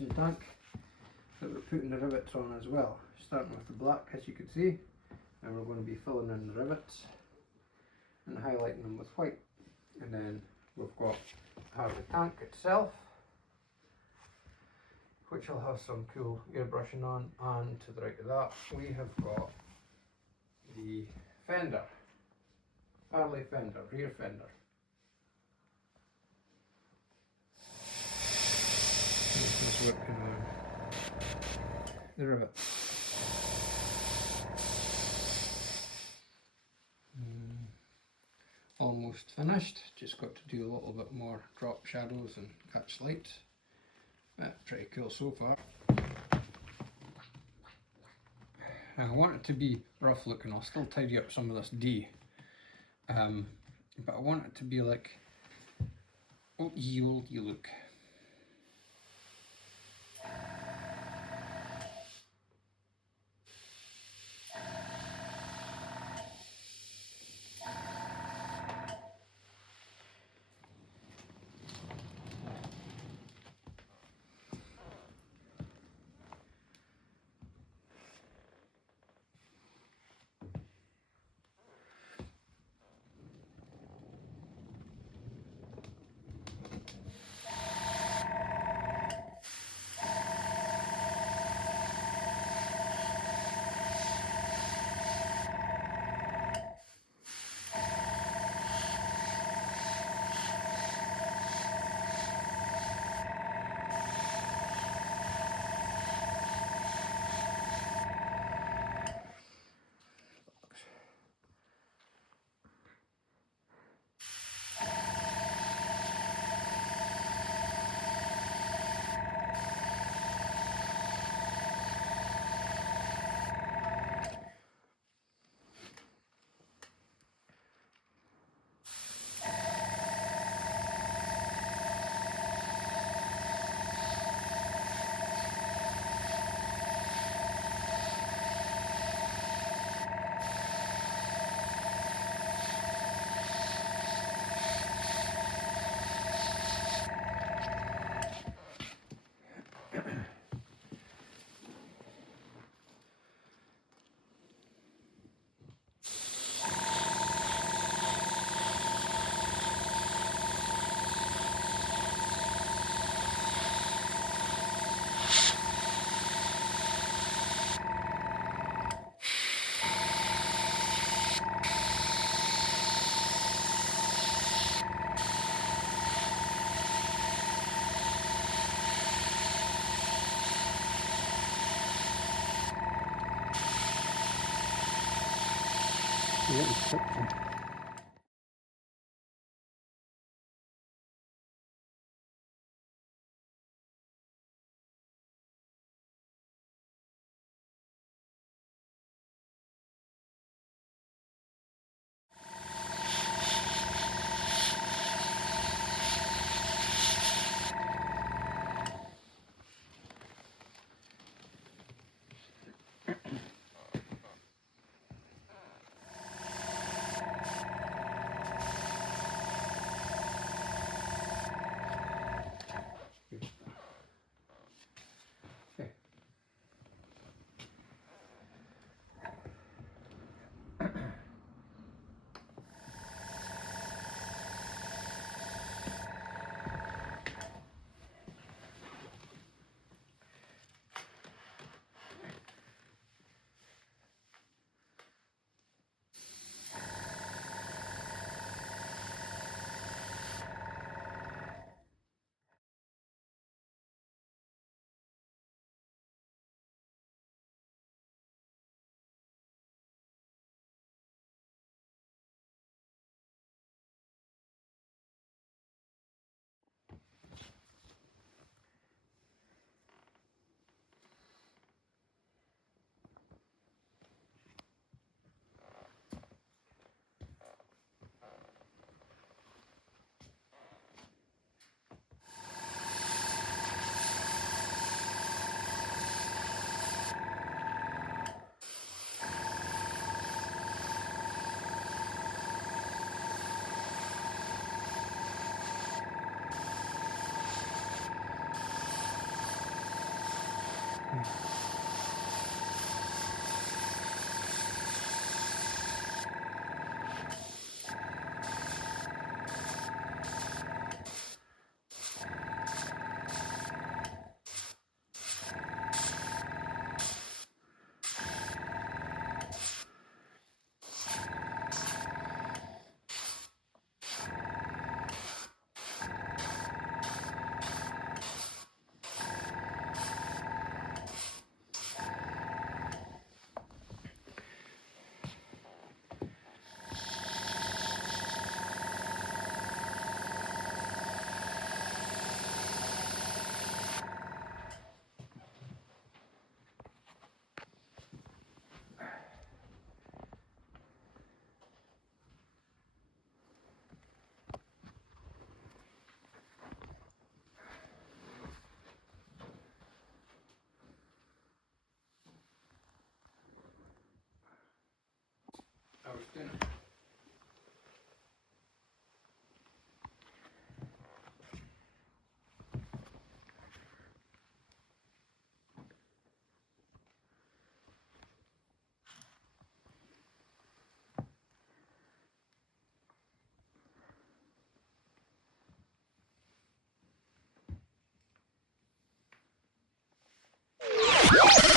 Davidson tank that we're putting the rivets on as well. Starting with the black, as you can see, and we're going to be filling in the rivets and highlighting them with white. And then we've got the Harley tank itself, which will have some cool airbrushing on, and to the right of that we have got the fender, Harley fender, rear fender. This is working on the rivet. Almost finished, just got to do a little bit more drop shadows and catch lights. Pretty cool so far. I want it to be rough looking. I'll still tidy up some of this D, but I want it to be like old ye look. I was doing it.